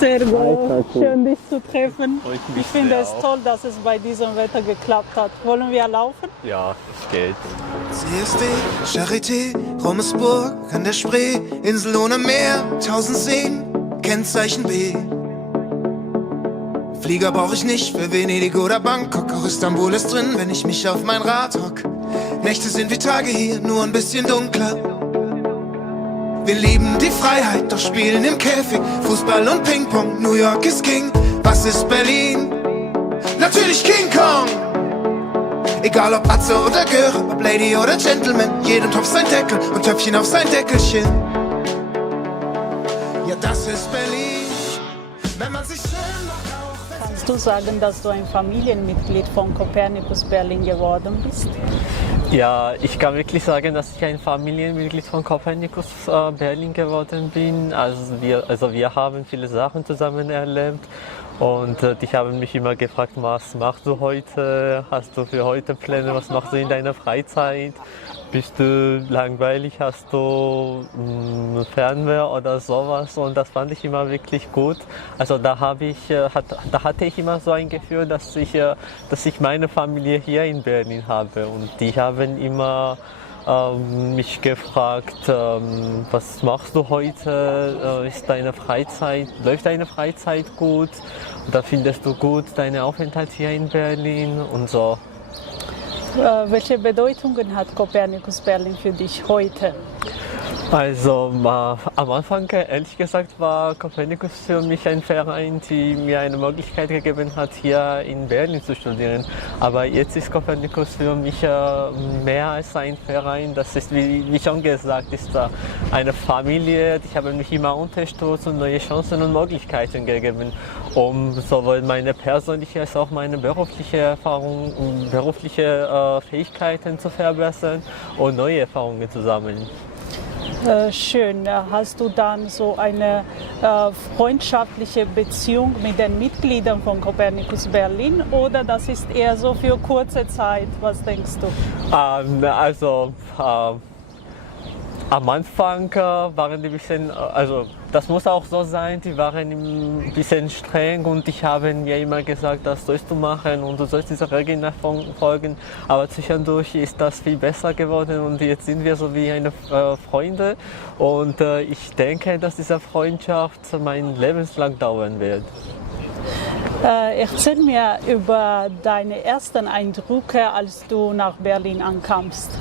Sergo, schön dich zu treffen. Freut mich Ich finde sehr es auch. toll, dass es bei diesem Wetter geklappt hat. Wollen wir laufen? Ja, es geht. CSD, Charité, Rummelsburg an der Spree, Insel ohne Meer, 1000 Seen, Kennzeichen B. Flieger brauch ich nicht für Venedig oder Bangkok, auch Istanbul ist drin, wenn ich mich auf mein Rad hock. Nächte sind wie Tage hier, nur ein bisschen dunkler. Wir lieben die Freiheit, doch spielen im Käfig, Fußball und Ping-Pong, New York ist King. Was ist Berlin? Natürlich King Kong! Egal ob Atze oder Göre, ob Lady oder Gentleman, jedem Topf sein Deckel und Töpfchen auf sein Deckelchen. Ja, das ist Berlin, wenn man sich schön macht auch. Kannst du sagen, dass du ein Familienmitglied von Copernicus Berlin geworden bist? Ja, ich kann wirklich sagen, dass ich ein Familienmitglied von Copernicus Berlin geworden bin. Also wir haben viele Sachen zusammen erlebt und die haben mich immer gefragt, was machst du heute? Hast du für heute Pläne? Was machst du in deiner Freizeit? Bist du langweilig? Hast du Fernseher oder sowas? Und das fand ich immer wirklich gut. Also da hatte ich immer so ein Gefühl, dass ich meine Familie hier in Berlin habe. Und die haben immer mich gefragt, was machst du heute? Läuft deine Freizeit gut? Oder findest du gut deinen Aufenthalt hier in Berlin und so? Welche Bedeutungen hat Copernicus Berlin für dich heute? Also am Anfang, ehrlich gesagt, war Copernicus für mich ein Verein, die mir eine Möglichkeit gegeben hat, hier in Berlin zu studieren. Aber jetzt ist Copernicus für mich mehr als ein Verein. Das ist, wie schon gesagt, ist eine Familie. Die haben mich immer unterstützt und neue Chancen und Möglichkeiten gegeben, um sowohl meine persönliche als auch meine berufliche Erfahrung und berufliche Fähigkeiten zu verbessern und neue Erfahrungen zu sammeln. Schön. Hast du dann so eine freundschaftliche Beziehung mit den Mitgliedern von Copernicus Berlin oder das ist eher so für kurze Zeit? Was denkst du? Am Anfang waren die ein bisschen, also das muss auch so sein, die waren ein bisschen streng und ich habe mir immer gesagt, das sollst du machen und du sollst dieser Regeln folgen. Aber zwischendurch ist das viel besser geworden und jetzt sind wir so wie eine Freunde und ich denke, dass diese Freundschaft mein Lebenslang dauern wird. Erzähl mir über deine ersten Eindrücke, als du nach Berlin ankamst.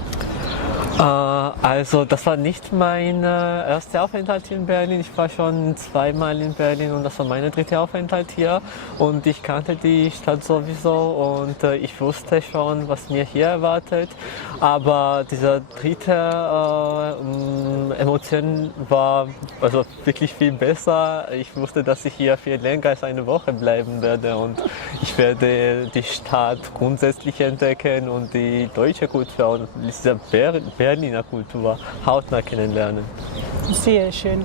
Also das war nicht mein erster Aufenthalt in Berlin. Ich war schon zweimal in Berlin und das war mein dritter Aufenthalt hier. Und ich kannte die Stadt sowieso und ich wusste schon, was mir hier erwartet. Aber diese dritte Emotion war also wirklich viel besser. Ich wusste, dass ich hier viel länger als eine Woche bleiben werde und ich werde die Stadt grundsätzlich entdecken und die deutsche Kultur und diese Berliner Kultur hautnah kennenlernen. Sehr schön.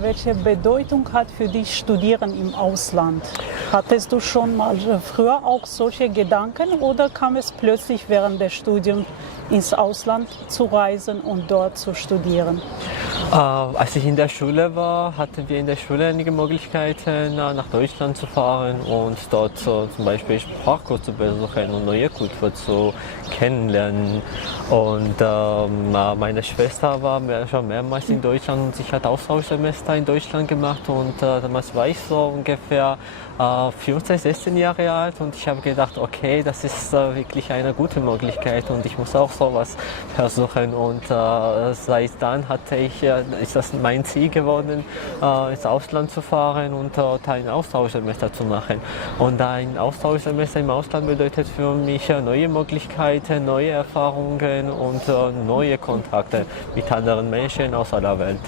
Welche Bedeutung hat für dich Studieren im Ausland? Hattest du schon mal früher auch solche Gedanken oder kam es plötzlich während des Studiums ins Ausland zu reisen und dort zu studieren? Als ich in der Schule war, hatten wir in der Schule einige Möglichkeiten, nach Deutschland zu fahren und dort zum Beispiel Sprachkurs zu besuchen und neue Kultur zu kennenlernen. Und meine Schwester war schon mehrmals in Deutschland und sie hat Austauschsemester in Deutschland gemacht und damals war ich so ungefähr 15, 16 Jahre alt und ich habe gedacht, okay, das ist wirklich eine gute Möglichkeit und ich muss auch sowas versuchen und seit dann ist das mein Ziel geworden, ins Ausland zu fahren und dort ein Austauschsemester zu machen. Und ein Austauschsemester im Ausland bedeutet für mich neue Möglichkeiten, neue Erfahrungen und neue Kontakte mit anderen Menschen aus aller Welt.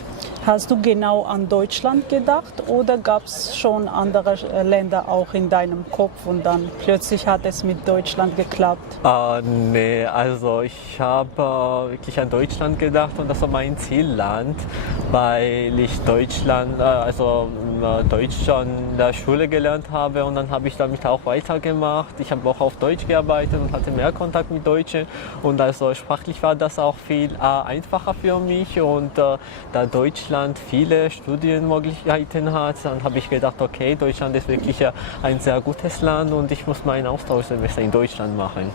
Hast du genau an Deutschland gedacht oder gab es schon andere Länder auch in deinem Kopf und dann plötzlich hat es mit Deutschland geklappt? Nee, also ich habe wirklich an Deutschland gedacht und das war mein Zielland. weil ich Deutsch schon in der Schule gelernt habe und dann habe ich damit auch weitergemacht. Ich habe auch auf Deutsch gearbeitet und hatte mehr Kontakt mit Deutschen und also sprachlich war das auch viel einfacher für mich und da Deutschland viele Studienmöglichkeiten hat, dann habe ich gedacht, okay, Deutschland ist wirklich ein sehr gutes Land und ich muss mein Austauschsemester in Deutschland machen.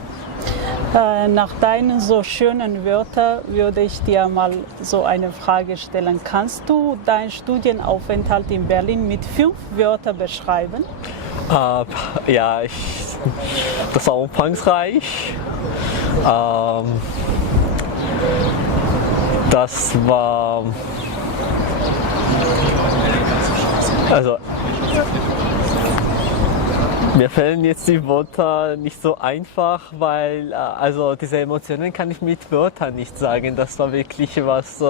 Nach deinen so schönen Wörtern würde ich dir mal so eine Frage stellen. Kannst du deinen Studienaufenthalt in Berlin mit 5 Wörtern beschreiben? Ja, das war umfangreich. Das war also mir fällen jetzt die Wörter nicht so einfach, weil also diese Emotionen kann ich mit Wörtern nicht sagen. Das war wirklich was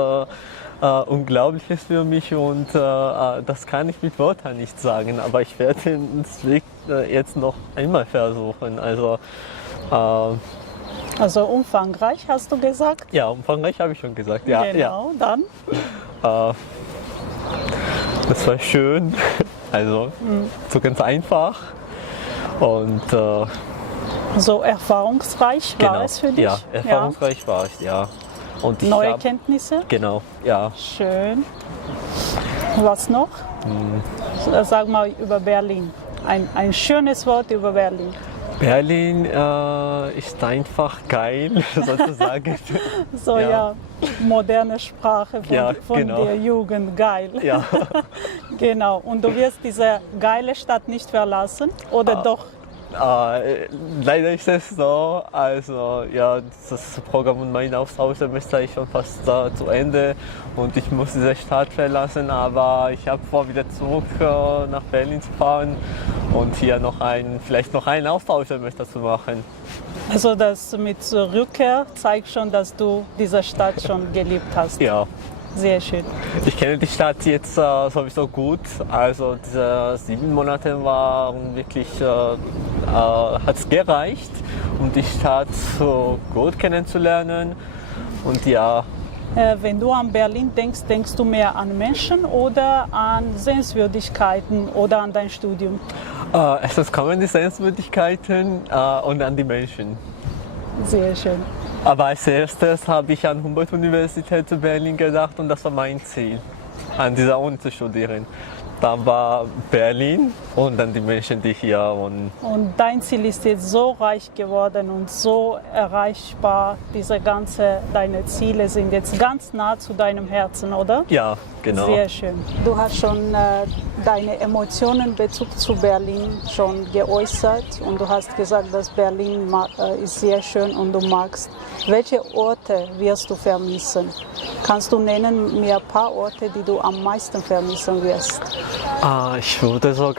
Unglaubliches für mich und das kann ich mit Wörtern nicht sagen. Aber ich werde es jetzt noch einmal versuchen. Also umfangreich hast du gesagt? Ja, umfangreich habe ich schon gesagt. Ja, genau, dann? Das war schön. Also so ganz einfach. Und so erfahrungsreich war es für dich? Ja, erfahrungsreich war es, ja. Und neue Kenntnisse? Genau, ja. Schön. Was noch? Sag mal über Berlin. Ein schönes Wort über Berlin. Berlin ist einfach geil, sozusagen. So ja, moderne Sprache von genau. der Jugend, geil. Ja. Genau. Und du wirst diese geile Stadt nicht verlassen, oder doch? Leider ist es so, also ja, das Programm und mein Austauschsemester ist schon fast zu Ende und ich muss diese Stadt verlassen, aber ich habe vor, wieder zurück nach Berlin zu fahren und hier vielleicht noch ein Austauschsemester zu machen. Also das mit Rückkehr zeigt schon, dass du diese Stadt schon geliebt hast. Ja. Sehr schön. Ich kenne die Stadt jetzt sowieso gut. Also diese 7 Monate waren wirklich, hat es gereicht, um die Stadt so gut kennenzulernen. Und ja. Wenn du an Berlin denkst, denkst du mehr an Menschen oder an Sehenswürdigkeiten oder an dein Studium? Es kommen die Sehenswürdigkeiten und an die Menschen. Sehr schön. Aber als erstes habe ich an Humboldt-Universität zu Berlin gedacht und das war mein Ziel, an dieser Uni zu studieren. Dann war Berlin und dann die Menschen, die hier wohnen. Und dein Ziel ist jetzt so reich geworden und so erreichbar. Deine Ziele sind jetzt ganz nah zu deinem Herzen, oder? Ja, genau. Sehr schön. Du hast schon deine Emotionen in Bezug zu Berlin schon geäußert und du hast gesagt, dass Berlin ist sehr schön und du magst. Welche Orte wirst du vermissen? Kannst du nennen mir ein paar Orte, die du am meisten vermissen wirst? Ich würde so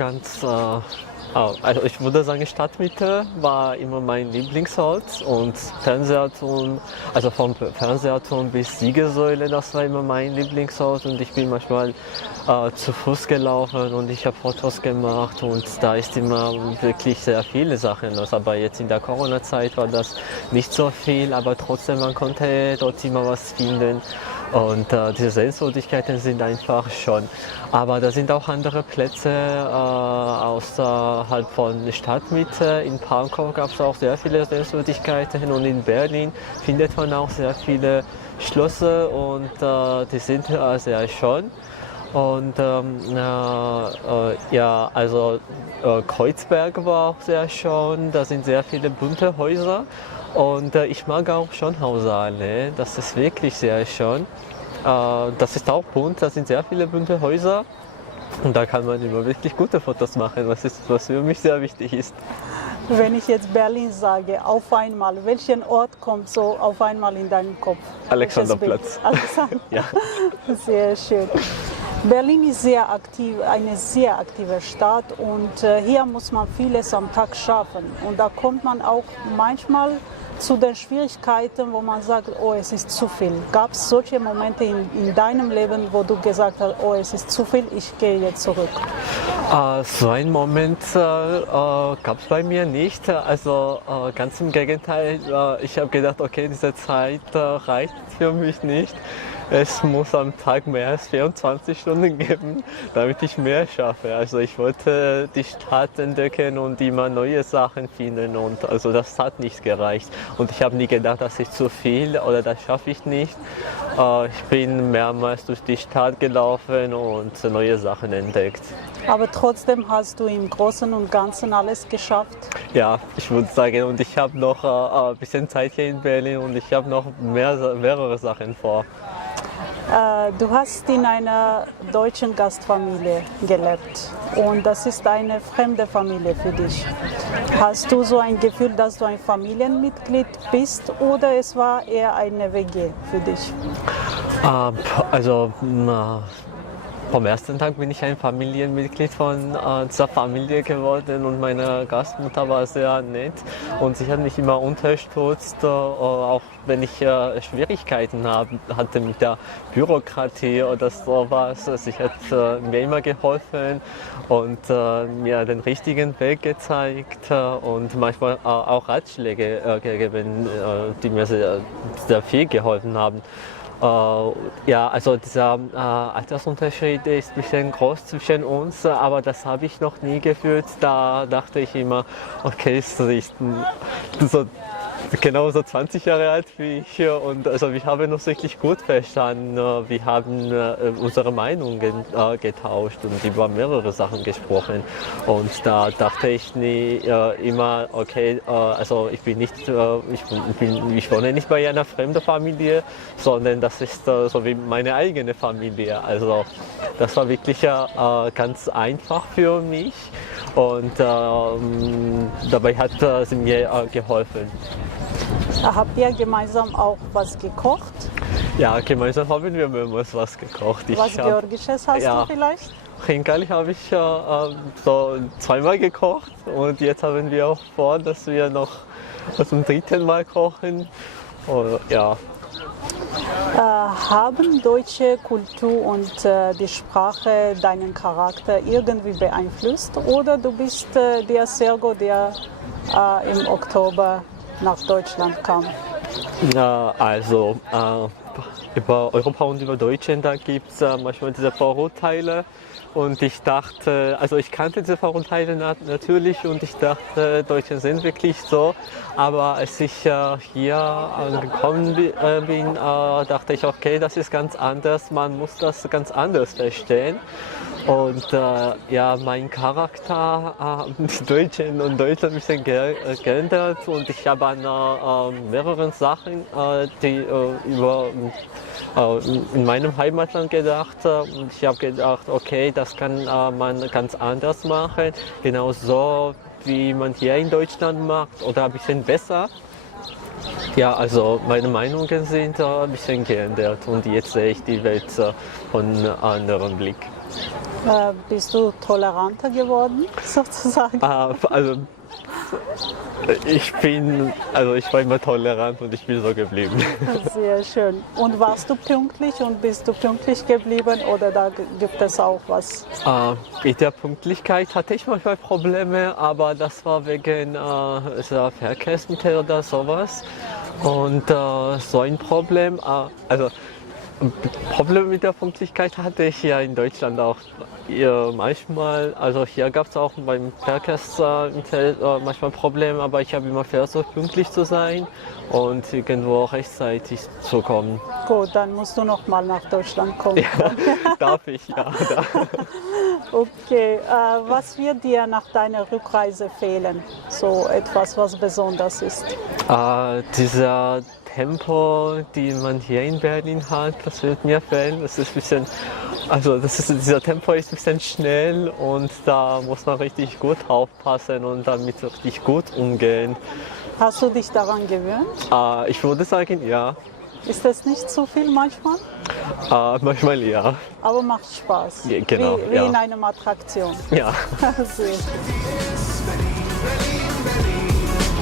ich würde sagen, Stadtmitte war immer mein Lieblingsort und Fernsehturm, also vom Fernsehturm bis Siegessäule, das war immer mein Lieblingsort und ich bin manchmal zu Fuß gelaufen und ich habe Fotos gemacht und da ist immer wirklich sehr viele Sachen los. Aber jetzt in der Corona-Zeit war das nicht so viel, aber trotzdem, man konnte dort immer was finden. Und diese Sehenswürdigkeiten sind einfach schon. Aber da sind auch andere Plätze außerhalb von der Stadtmitte. In Pankow gab es auch sehr viele Sehenswürdigkeiten und in Berlin findet man auch sehr viele Schlösser und die sind sehr schön. Und Kreuzberg war auch sehr schön. Da sind sehr viele bunte Häuser. Und ich mag auch schon Hausallee, das ist wirklich sehr schön. Das ist auch bunt, da sind sehr viele bunte Häuser und da kann man immer wirklich gute Fotos machen, was für mich sehr wichtig ist. Wenn ich jetzt Berlin sage, auf einmal, welchen Ort kommt so auf einmal in deinen Kopf? Alexanderplatz. Ja. Sehr schön. Berlin ist eine sehr aktive Stadt und hier muss man vieles am Tag schaffen. Und da kommt man auch manchmal zu den Schwierigkeiten, wo man sagt, oh, es ist zu viel. Gab es solche Momente in deinem Leben, wo du gesagt hast, oh, es ist zu viel, ich gehe jetzt zurück? So einen Moment gab es bei mir nicht. Also ganz im Gegenteil, ich habe gedacht, okay, diese Zeit reicht für mich nicht. es muss am Tag mehr als 24 Stunden geben, damit ich mehr schaffe. Also ich wollte die Stadt entdecken und immer neue Sachen finden und also das hat nicht gereicht. Und ich habe nie gedacht, dass ich zu viel oder das schaffe ich nicht. Ich bin mehrmals durch die Stadt gelaufen und neue Sachen entdeckt. Aber trotzdem hast du im Großen und Ganzen alles geschafft. Ja, ich würde sagen, und ich habe noch ein bisschen Zeit hier in Berlin und ich habe noch mehrere Sachen vor. Du hast in einer deutschen Gastfamilie gelebt und das ist eine fremde Familie für dich. Hast du so ein Gefühl, dass du ein Familienmitglied bist oder es war eher eine WG für dich? Also vom ersten Tag bin ich ein Familienmitglied von dieser Familie geworden und meine Gastmutter war sehr nett und sie hat mich immer unterstützt, auch wenn ich Schwierigkeiten hatte mit der Bürokratie oder sowas. Sie hat mir immer geholfen und mir den richtigen Weg gezeigt und manchmal auch Ratschläge gegeben, die mir sehr viel geholfen haben. Ja, also dieser Altersunterschied ist ein bisschen groß zwischen uns, aber das habe ich noch nie gefühlt. Da dachte ich immer, okay, sie ist so genauso 20 Jahre alt wie ich und also wir haben uns wirklich gut verstanden. Wir haben unsere Meinungen getauscht und über mehrere Sachen gesprochen. Und da dachte ich nie immer, okay, also ich wohne nicht bei einer fremden Familie, sondern das ist so wie meine eigene Familie. Also das war wirklich ganz einfach für mich und dabei hat sie mir geholfen. Habt ihr gemeinsam auch was gekocht? Ja, gemeinsam haben wir mehrmals was gekocht. Was Georgisches hast du vielleicht? Khinkali habe ich so zweimal gekocht und jetzt haben wir auch vor, dass wir noch zum dritten Mal kochen. Und, ja. Haben deutsche Kultur und die Sprache deinen Charakter irgendwie beeinflusst oder du bist der Sergo, der im Oktober nach Deutschland kam? Also über Europa und über Deutschland, da gibt es manchmal diese Vorurteile und ich dachte, also ich kannte diese Vorurteile natürlich und ich dachte, Deutsche sind wirklich so, aber als ich hier angekommen bin, dachte ich, okay, das ist ganz anders, man muss das ganz anders verstehen. Und ja, mein Charakter mit Deutschen und Deutschland ein bisschen geändert und ich habe an mehreren Sachen, die in meinem Heimatland gedacht und ich habe gedacht, okay, das kann man ganz anders machen, genauso wie man hier in Deutschland macht oder ein bisschen besser. Ja, also meine Meinungen sind ein bisschen geändert und jetzt sehe ich die Welt von einem anderen Blick. Bist du toleranter geworden, sozusagen? Also ich war immer tolerant und ich bin so geblieben. Sehr schön. Und warst du pünktlich und bist du pünktlich geblieben oder da gibt es auch was? Mit der Pünktlichkeit hatte ich manchmal Probleme, aber das war wegen Verkehrsmittel oder sowas. Und so ein Problem, Probleme mit der Pünktlichkeit hatte ich ja in Deutschland auch manchmal. Also hier gab es auch beim Verkehrsmittel manchmal Probleme, aber ich habe immer versucht, pünktlich zu sein und irgendwo rechtzeitig zu kommen. Gut, dann musst du noch mal nach Deutschland kommen. Ja, darf ich, ja. Okay, was wird dir nach deiner Rückreise fehlen? So etwas, was besonders ist? Dieser Tempo, die man hier in Berlin hat, das wird mir fehlen. Das ist ein bisschen, dieser Tempo ist ein bisschen schnell und da muss man richtig gut aufpassen und damit richtig gut umgehen. Hast du dich daran gewöhnt? Ich würde sagen, ja. Ist das nicht zu viel manchmal? Manchmal ja. Aber macht Spaß. Ja, genau, wie ja. in einer Attraktion. Ja. Sehr.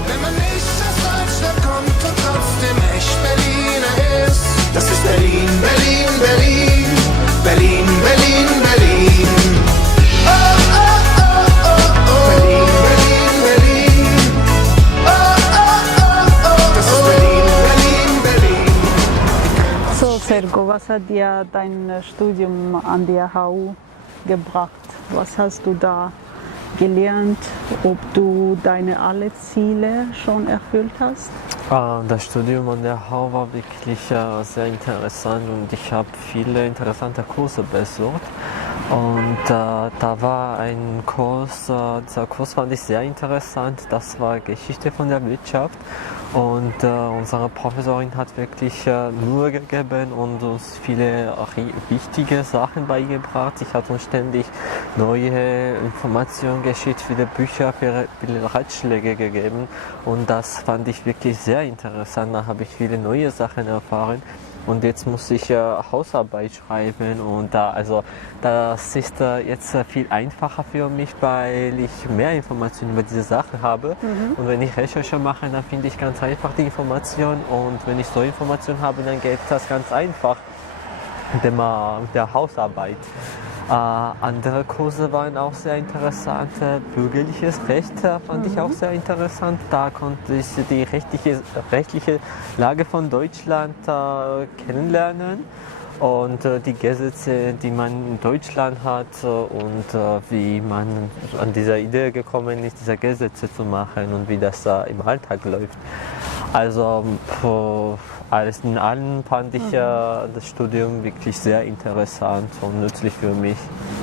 Wenn man nicht aus Deutschland kommt und trotzdem echt Berliner ist. Das ist Berlin, Berlin, Berlin. Berlin, Berlin, Berlin. Oh, oh, oh, oh, oh. Berlin, Berlin, Berlin. Oh, oh, oh, oh, oh. Das ist Berlin, Berlin, Berlin. So, Sergo, was hat dir dein Studium an der HU gebracht? Was hast du da gelernt, ob du deine alle Ziele schon erfüllt hast? Das Studium an der HU war wirklich sehr interessant und ich habe viele interessante Kurse besucht. Und da war ein Kurs, dieser Kurs fand ich sehr interessant, das war Geschichte von der Wirtschaft. Und unsere Professorin hat wirklich Mühe gegeben und uns viele wichtige Sachen beigebracht. Sie hat uns ständig neue Informationen geschickt, viele Bücher, viele Ratschläge gegeben. Und das fand ich wirklich sehr interessant. Da habe ich viele neue Sachen erfahren. Und jetzt muss ich Hausarbeit schreiben und das ist jetzt viel einfacher für mich, weil ich mehr Informationen über diese Sache habe. Und wenn ich Recherche mache, dann finde ich ganz einfach die Informationen und wenn ich so Informationen habe, dann geht das ganz einfach mit der Hausarbeit. Andere Kurse waren auch sehr interessant. Bürgerliches Recht fand ich auch sehr interessant. Da konnte ich die rechtliche Lage von Deutschland kennenlernen und die Gesetze, die man in Deutschland hat und wie man an diese Idee gekommen ist, diese Gesetze zu machen und wie das im Alltag läuft. Also alles in allem fand ich das Studium wirklich sehr interessant und nützlich für mich.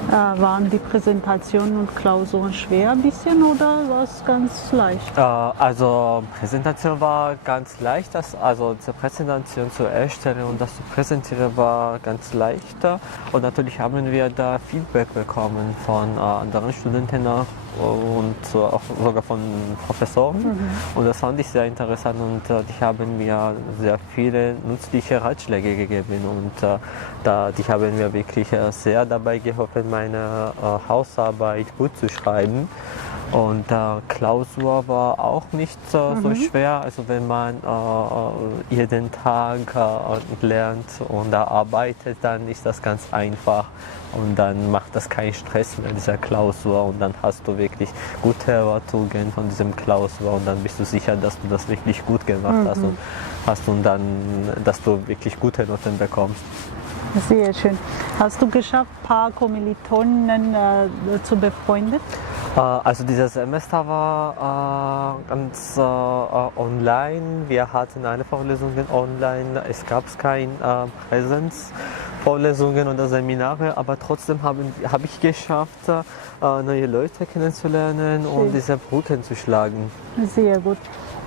Waren die Präsentationen und Klausuren schwer ein bisschen oder war es ganz leicht? Also Präsentation war ganz leicht, also die Präsentation zu erstellen und das zu präsentieren war ganz leicht. Und natürlich haben wir da Feedback bekommen von anderen Studenten und auch sogar von Professoren. Und das fand ich sehr interessant und die haben mir sehr viele nützliche Ratschläge gegeben und die haben mir wirklich sehr dabei geholfen, meine Hausarbeit gut zu schreiben. Und Klausur war auch nicht so schwer, also wenn man jeden Tag lernt und arbeitet, dann ist das ganz einfach und dann macht das keinen Stress mehr, dieser Klausur und dann hast du wirklich gute Erwartungen von diesem Klausur und dann bist du sicher, dass du das wirklich gut gemacht hast und dann, dass du wirklich gute Noten bekommst. Sehr schön. Hast du geschafft, ein paar Kommilitonen zu befreundet? Also dieses Semester war ganz online. Wir hatten alle Vorlesungen online. Es gab keine Präsenzvorlesungen oder Seminare, aber trotzdem habe ich geschafft, neue Leute kennenzulernen und diese Brücken zu schlagen. Sehr gut.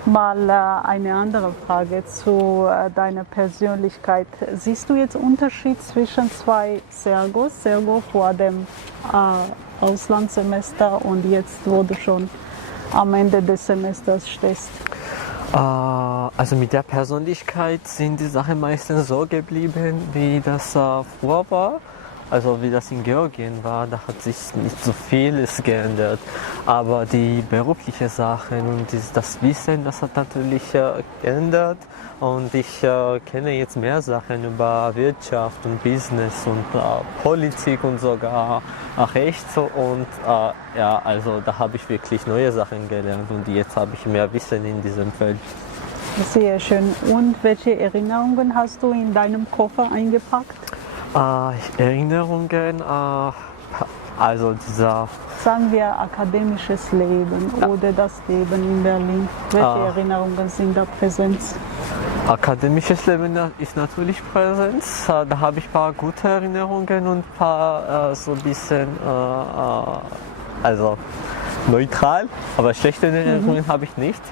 Mal eine andere Frage zu deiner Persönlichkeit. Siehst du jetzt Unterschied zwischen zwei Sergos? Sergo vor dem Auslandssemester und jetzt, wo du schon am Ende des Semesters stehst? Also mit der Persönlichkeit sind die Sachen meistens so geblieben, wie das früher war. Also wie das in Georgien war, da hat sich nicht so vieles geändert. Aber die beruflichen Sachen und das Wissen, das hat natürlich geändert. Und ich kenne jetzt mehr Sachen über Wirtschaft und Business und Politik und sogar Recht. Und also da habe ich wirklich neue Sachen gelernt und jetzt habe ich mehr Wissen in diesem Feld. Sehr schön. Und welche Erinnerungen hast du in deinem Koffer eingepackt? Erinnerungen, also dieser... Sagen wir akademisches Leben oder das Leben in Berlin. Welche Erinnerungen sind da präsent? Akademisches Leben ist natürlich präsent. Da habe ich ein paar gute Erinnerungen und ein paar so ein bisschen also neutral, aber schlechte Erinnerungen habe ich nicht.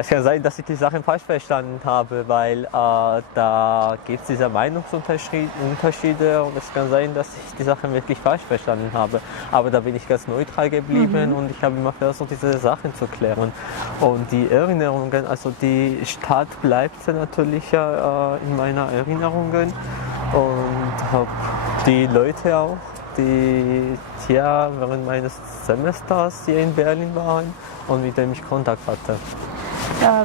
Es kann sein, dass ich die Sachen falsch verstanden habe, weil da gibt es diese Meinungsunterschiede und es kann sein, dass ich die Sachen wirklich falsch verstanden habe. Aber da bin ich ganz neutral geblieben und ich habe immer versucht, diese Sachen zu klären. Und die Erinnerungen, also die Stadt bleibt natürlich in meiner Erinnerungen und die Leute auch, die hier während meines Semesters hier in Berlin waren und mit denen ich Kontakt hatte.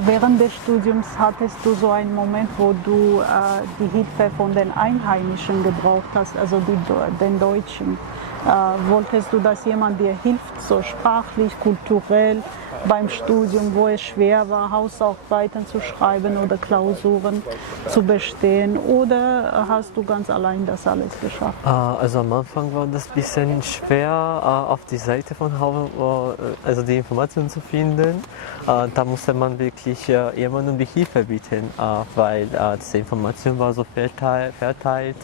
Während des Studiums hattest du so einen Moment, wo du die Hilfe von den Einheimischen gebraucht hast, also den Deutschen. Wolltest du, dass jemand dir hilft, so sprachlich, kulturell, beim Studium, wo es schwer war, Hausarbeiten zu schreiben oder Klausuren zu bestehen? Oder hast du ganz allein das alles geschafft? Also am Anfang war das ein bisschen schwer, auf die Seite von Harvard, also die Informationen zu finden. Da musste man wirklich jemandem die Hilfe bieten, weil diese Information war so verteilt,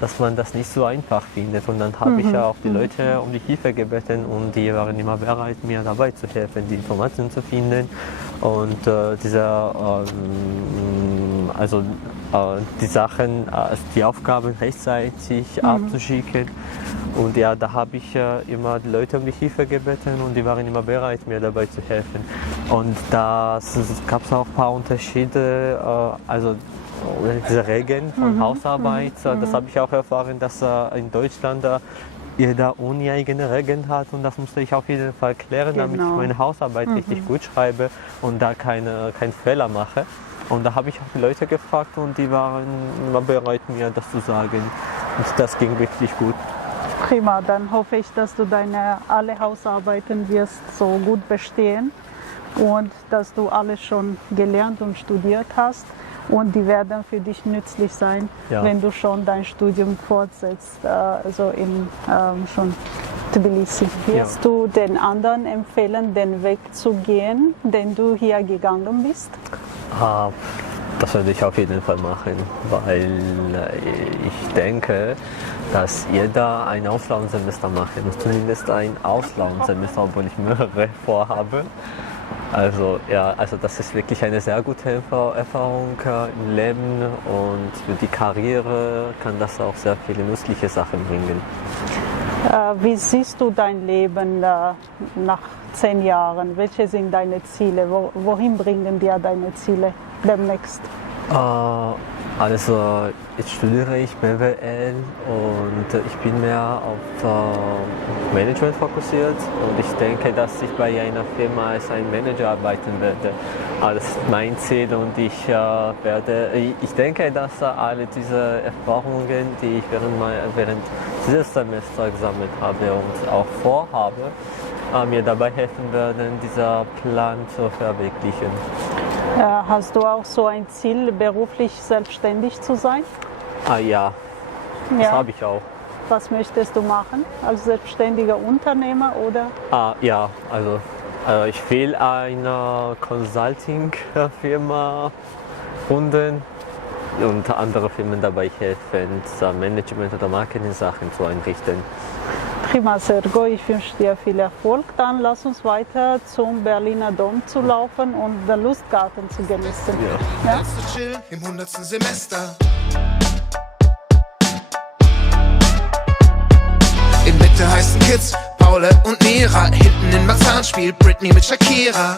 dass man das nicht so einfach findet. Und dann habe ich auch die Leute um die Hilfe gebeten und die waren immer bereit, mir dabei zu helfen, die Informationen zu finden. Und die Sachen, die Aufgaben rechtzeitig abzuschicken. Und ja, da habe ich immer die Leute um die Hilfe gebeten und die waren immer bereit, mir dabei zu helfen. Und es gab auch ein paar Unterschiede, also diese Regeln von Hausarbeit. Das habe ich auch erfahren, dass in Deutschland jeder Uni eigene Regeln hat und das musste ich auf jeden Fall klären, damit ich meine Hausarbeit richtig gut schreibe und da keinen Fehler mache. Und da habe ich auch die Leute gefragt und die waren immer bereit, mir das zu sagen. Und das ging wirklich gut. Prima, dann hoffe ich, dass du deine alle Hausarbeiten wirst so gut bestehen und dass du alles schon gelernt und studiert hast. Und die werden für dich nützlich sein, wenn du schon dein Studium fortsetzt, also in schon Tbilisi. Wirst du den anderen empfehlen, den Weg zu gehen, den du hier gegangen bist? Das werde ich auf jeden Fall machen, weil ich denke, dass jeder ein Auslandssemester machen muss, zumindest ein Auslandssemester, obwohl ich mehrere vorhabe. Also das ist wirklich eine sehr gute Erfahrung im Leben und für die Karriere kann das auch sehr viele nützliche Sachen bringen. Wie siehst du dein Leben nach 10 Jahren? Welche sind deine Ziele? Wohin bringen dir deine Ziele demnächst? Also jetzt studiere ich BWL und ich bin mehr auf Management fokussiert und ich denke, dass ich bei einer Firma als ein Manager arbeiten werde. Das ist mein Ziel und ich denke, dass alle diese Erfahrungen, die ich während dieses Semesters gesammelt habe und auch vorhabe, mir dabei helfen werden, dieser Plan zu verwirklichen. Hast du auch so ein Ziel, beruflich selbstständig zu sein? Ja, das habe ich auch. Was möchtest du machen als selbstständiger Unternehmer oder? Ja, also ich will eine Consulting-Firma gründen und andere Firmen dabei helfen, Management- oder Marketing-Sachen zu einrichten. Prima, Sergo, ich wünsche dir viel Erfolg. Dann lass uns weiter zum Berliner Dom zu laufen und den Lustgarten zu genießen. Ja? Zu chillen im 100. Semester. In Mitte heißen Kids, Paule und Mira. Hinten in Marzahn spielt Britney mit Shakira.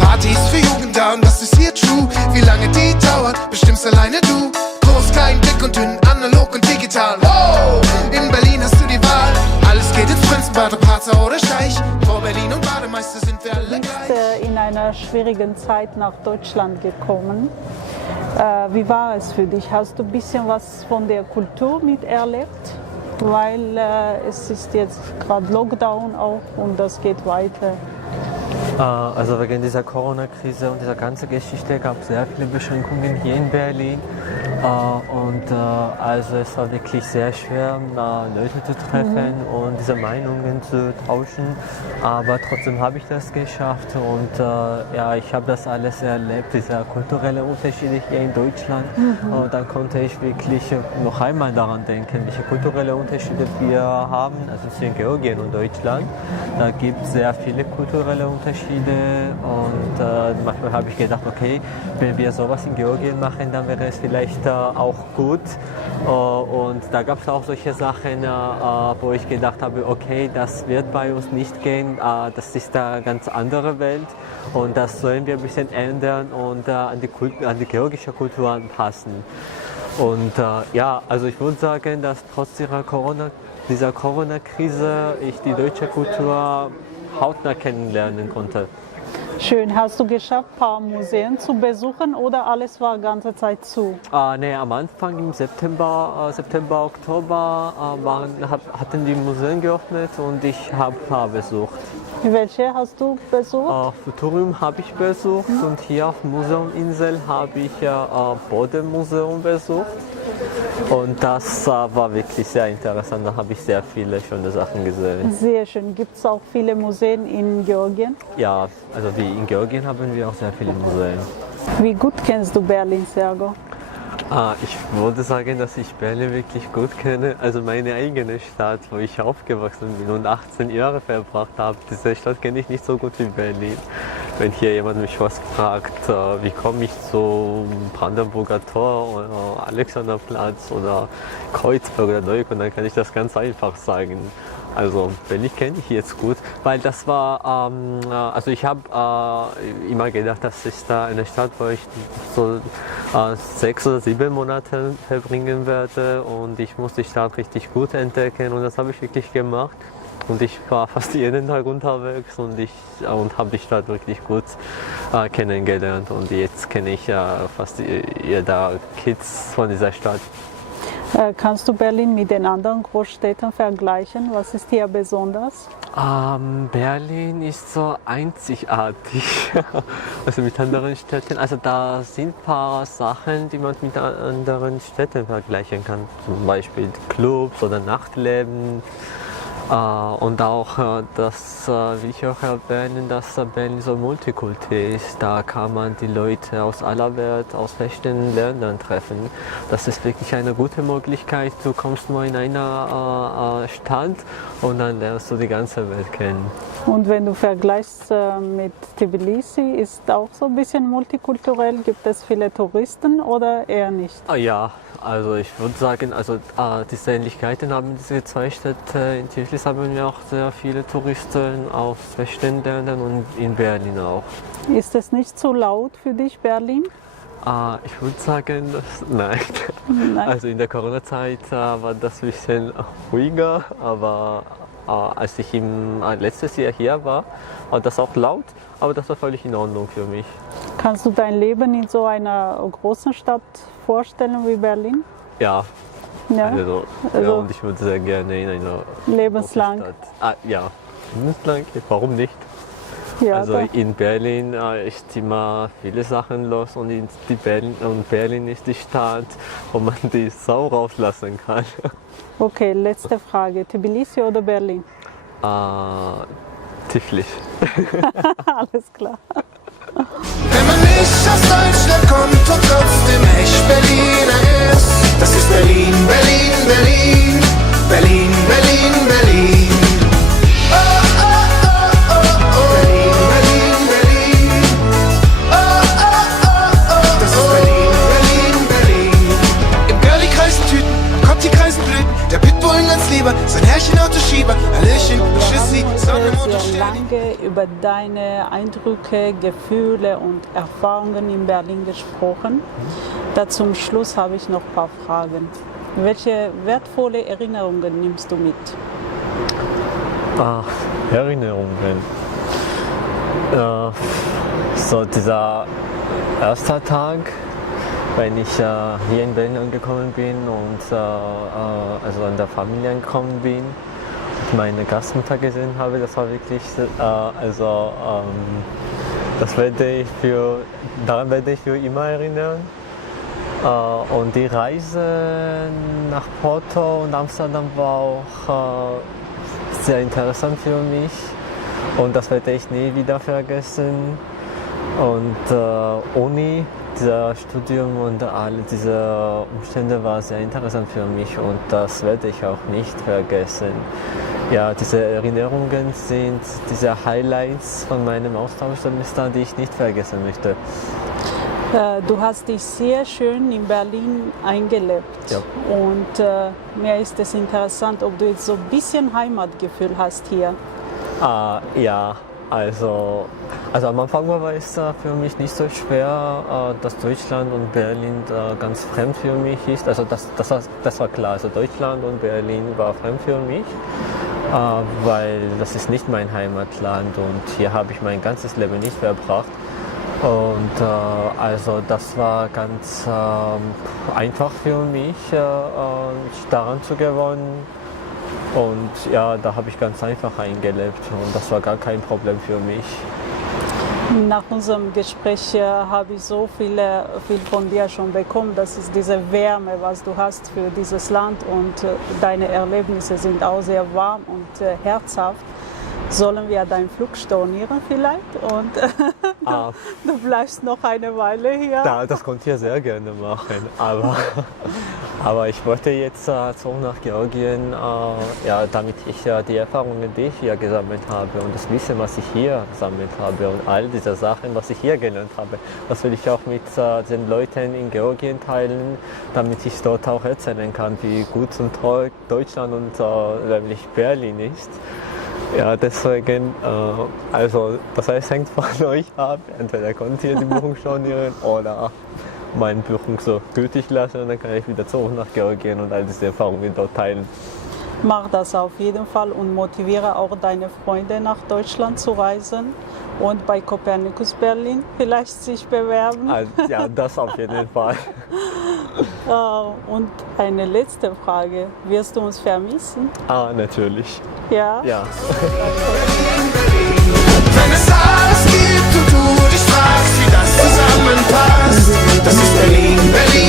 Partys für Jugend da und das ist hier true. Wie lange die dauert, bestimmst alleine du. Groß, klein, dick und dünn, analog und digital. Wow, in Berlin hast du die Wahl. Alles geht ins Prinzenbad, Prater oder Scheich. Vor Berlin und Bademeister sind wir alle gleich. Du bist in einer schwierigen Zeit nach Deutschland gekommen. Wie war es für dich? Hast du ein bisschen was von der Kultur miterlebt? Weil es ist jetzt gerade Lockdown auch und das geht weiter. Also wegen dieser Corona-Krise und dieser ganzen Geschichte gab es sehr viele Beschränkungen hier in Berlin. Also es war wirklich sehr schwer, Leute zu treffen und diese Meinungen zu tauschen. Aber trotzdem habe ich das geschafft und ich habe das alles erlebt, diese kulturellen Unterschiede hier in Deutschland. Und dann konnte ich wirklich noch einmal daran denken, welche kulturellen Unterschiede wir haben, also zwischen Georgien und Deutschland. Da gibt es sehr viele kulturelle Unterschiede und manchmal habe ich gedacht, okay, wenn wir sowas in Georgien machen, dann wäre es vielleicht auch gut. Und da gab es auch solche Sachen, wo ich gedacht habe, okay, das wird bei uns nicht gehen, das ist eine ganz andere Welt und das sollen wir ein bisschen ändern und an die georgische Kultur anpassen. Und also ich würde sagen, dass trotz dieser Corona-Krise ich die deutsche Kultur hautnah kennenlernen konnte. Schön. Hast du geschafft, ein paar Museen zu besuchen oder alles war die ganze Zeit zu? Nee, am Anfang im September, Oktober hatten die Museen geöffnet und ich habe ein paar besucht. Welche hast du besucht? Futurium habe ich besucht und hier auf Museuminsel habe ich Bodenmuseum besucht. Und das war wirklich sehr interessant, da habe ich sehr viele schöne Sachen gesehen. Sehr schön. Gibt es auch viele Museen in Georgien? Ja, also wie in Georgien haben wir auch sehr viele Museen. Wie gut kennst du Berlin, Sergo? Ich würde sagen, dass ich Berlin wirklich gut kenne. Also meine eigene Stadt, wo ich aufgewachsen bin und 18 Jahre verbracht habe, diese Stadt kenne ich nicht so gut wie Berlin. Wenn hier jemand mich was fragt, wie komme ich zum Brandenburger Tor oder Alexanderplatz oder Kreuzberg oder Neukölln, dann kann ich das ganz einfach sagen. Also Berlin kenne ich jetzt gut, weil das war, also ich habe immer gedacht, das ist eine Stadt, wo ich so 6 oder 7 Monate verbringen werde und ich muss die Stadt richtig gut entdecken und das habe ich wirklich gemacht. Und ich war fast jeden Tag unterwegs und habe die Stadt wirklich gut kennengelernt und jetzt kenne ich fast jeder Kids von dieser Stadt. Kannst du Berlin mit den anderen Großstädten vergleichen? Was ist hier besonders? Berlin ist so einzigartig, also mit anderen Städten. Also da sind ein paar Sachen, die man mit anderen Städten vergleichen kann. Zum Beispiel Clubs oder Nachtleben. Und auch das will ich auch erwähnen, dass Berlin so Multikulti ist. Da kann man die Leute aus aller Welt, aus verschiedenen Ländern treffen. Das ist wirklich eine gute Möglichkeit. Du kommst nur in einer Stadt und dann lernst du die ganze Welt kennen. Und wenn du vergleichst mit Tbilisi, ist auch so ein bisschen multikulturell? Gibt es viele Touristen oder eher nicht? Ja, also ich würde sagen, also diese Ähnlichkeiten haben diese zwei Städte. In Tiflis haben wir auch sehr viele Touristen aus verschiedenen Ländern und in Berlin auch. Ist es nicht zu laut für dich, Berlin? Ich würde sagen, nein. Nein. Also in der Corona-Zeit war das ein bisschen ruhiger, aber als ich letztes Jahr hier war das auch laut, aber das war völlig in Ordnung für mich. Kannst du dein Leben in so einer großen Stadt vorstellen wie Berlin? Ja, Ja, ja, und ich würde sehr gerne in einer lebenslang. großen Stadt. Ja, lebenslang, warum nicht? Ja, Also da- in Berlin ist immer viele Sachen los und Berlin ist die Stadt, wo man die Sau rauslassen kann. Okay, letzte Frage. Tbilisi oder Berlin? Tiflis. Alles klar. Wenn man nicht aus Deutschland kommt und trotzdem echt Berliner ist, das ist Berlin, Berlin, Berlin, Berlin, Berlin, Berlin. Oh, oh, oh, oh, oh. Berlin, Berlin, Berlin. Oh, oh, oh, oh, das ist Berlin, Berlin, Berlin. Im Girlie kreisen Tüten, am Kopf kreisen Blüten, der Pitbull ganz lieber, sein Herrchen Autoschieber, Hallöchen, Tschüssi, Sonne, Mond, Sehr lange über deine Eindrücke, Gefühle und Erfahrungen in Berlin gesprochen. Da zum Schluss habe ich noch ein paar Fragen. Welche wertvolle Erinnerungen nimmst du mit? Erinnerungen. So dieser erste Tag, wenn ich hier in Berlin angekommen bin und also an der Familie angekommen bin, meine Gastmutter gesehen habe, das war wirklich, daran werde ich für immer erinnern. Und die Reise nach Porto und Amsterdam war auch sehr interessant für mich und das werde ich nie wieder vergessen. Und Uni, dieser Studium und alle diese Umstände war sehr interessant für mich und das werde ich auch nicht vergessen. Ja, diese Erinnerungen sind diese Highlights von meinem Austauschsemester, die ich nicht vergessen möchte. Du hast dich sehr schön in Berlin eingelebt. Ja. Und mir ist es interessant, ob du jetzt so ein bisschen Heimatgefühl hast hier. Ja, also am Anfang war es für mich nicht so schwer, dass Deutschland und Berlin ganz fremd für mich ist. Also das war klar, also Deutschland und Berlin war fremd für mich. weil das ist nicht mein Heimatland und hier habe ich mein ganzes Leben nicht verbracht. Und also das war ganz einfach für mich, daran zu gewöhnen. Und ja, da habe ich ganz einfach eingelebt und das war gar kein Problem für mich. Nach unserem Gespräch habe ich so viel von dir schon bekommen. Das ist diese Wärme, was du hast für dieses Land und deine Erlebnisse sind auch sehr warm und herzhaft. Sollen wir deinen Flug stornieren vielleicht und du bleibst noch eine Weile hier? Ja, das könnt ihr sehr gerne machen, aber ich wollte jetzt zurück nach Georgien, ja, damit ich die Erfahrungen, die ich hier gesammelt habe und das Wissen, was ich hier gesammelt habe und all diese Sachen, was ich hier gelernt habe, das will ich auch mit den Leuten in Georgien teilen, damit ich dort auch erzählen kann, wie gut und toll Deutschland und nämlich Berlin ist. Ja, deswegen, also das heißt, hängt von euch ab. Entweder könnt ihr die Buchung stornieren oder meine Buchung so gültig lassen und dann kann ich wieder zurück nach Georgien und all diese Erfahrungen dort teilen. Mach das auf jeden Fall und motiviere auch deine Freunde nach Deutschland zu reisen und bei Copernicus Berlin vielleicht sich bewerben. Also, ja, das auf jeden Fall. Und eine letzte Frage, wirst du uns vermissen? Natürlich. Ja? Ja. Wenn es alles gibt und du dich fragst, wie das zusammenpasst, das ist Berlin, Berlin.